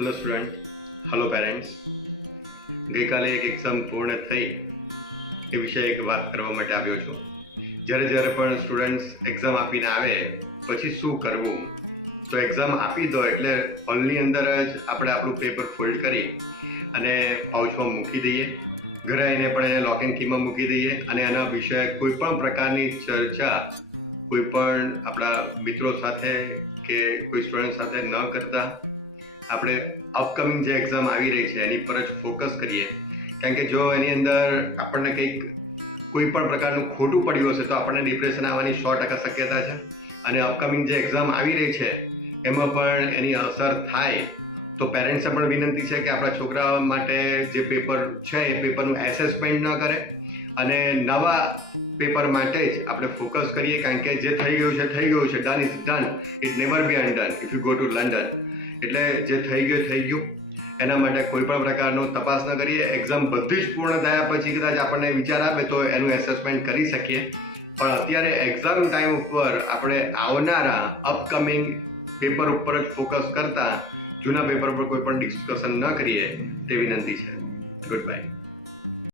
Hello student, hello parents. ગઈકાલે એક exam પૂર્ણ થઈ એ વિશે એક વાત કરવા માટે આવ્યો છું. જ્યારે પણ સ્ટુડન્ટ્સ એક્ઝામ આપીને આવે પછી શું કરવું, તો એક્ઝામ આપી દો એટલે હોલની અંદર જ આપણે આપણું પેપર ફોલ્ડ કરી અને પાઉચમાં મૂકી દઈએ. ઘરે આવીને પણ એને લોક એન્ડ કીમાં મૂકી દઈએ અને એના વિશે કોઈ પણ પ્રકારની ચર્ચા કોઈ પણ આપણા મિત્રો સાથે કે કોઈ સ્ટુડન્ટ સાથે ન કરતા આપણે અપકમિંગ જે એક્ઝામ આવી રહી છે એની પર જ ફોકસ કરીએ. કારણ કે જો એની અંદર આપણને કંઈક કોઈ પણ પ્રકારનું ખોટું પડ્યું હશે તો આપણને ડિપ્રેશન આવવાની 100% શક્યતા છે. અને અપકમિંગ જે એક્ઝામ આવી રહી છે એમાં પણ એની અસર થાય તો પેરેન્ટ્સને પણ વિનંતી છે કે આપણા છોકરાઓ માટે જે પેપર છે એ પેપરનું એસેસમેન્ટ ન કરે અને નવા પેપર માટે જ આપણે ફોકસ કરીએ. કારણ કે જે થઈ ગયું છે done is done, it never be અનડન if you go to London. એટલે જે થઈ ગયું એના માટે કોઈ પણ પ્રકારનો તપાસ ન કરીએ. એક્ઝામ બધી જ પૂર્ણ થયા પછી કદાચ આપણને વિચાર આવે તો એનું એસેસમેન્ટ કરી શકીએ, પણ અત્યારે એક્ઝામ ટાઈમ ઉપર આપણે આવનારા અપકમિંગ પેપર ઉપર જ ફોકસ કરતા જૂના પેપર પર કોઈ પણ ડિસ્કશન ન કરીએ તે વિનંતી છે. Good bye.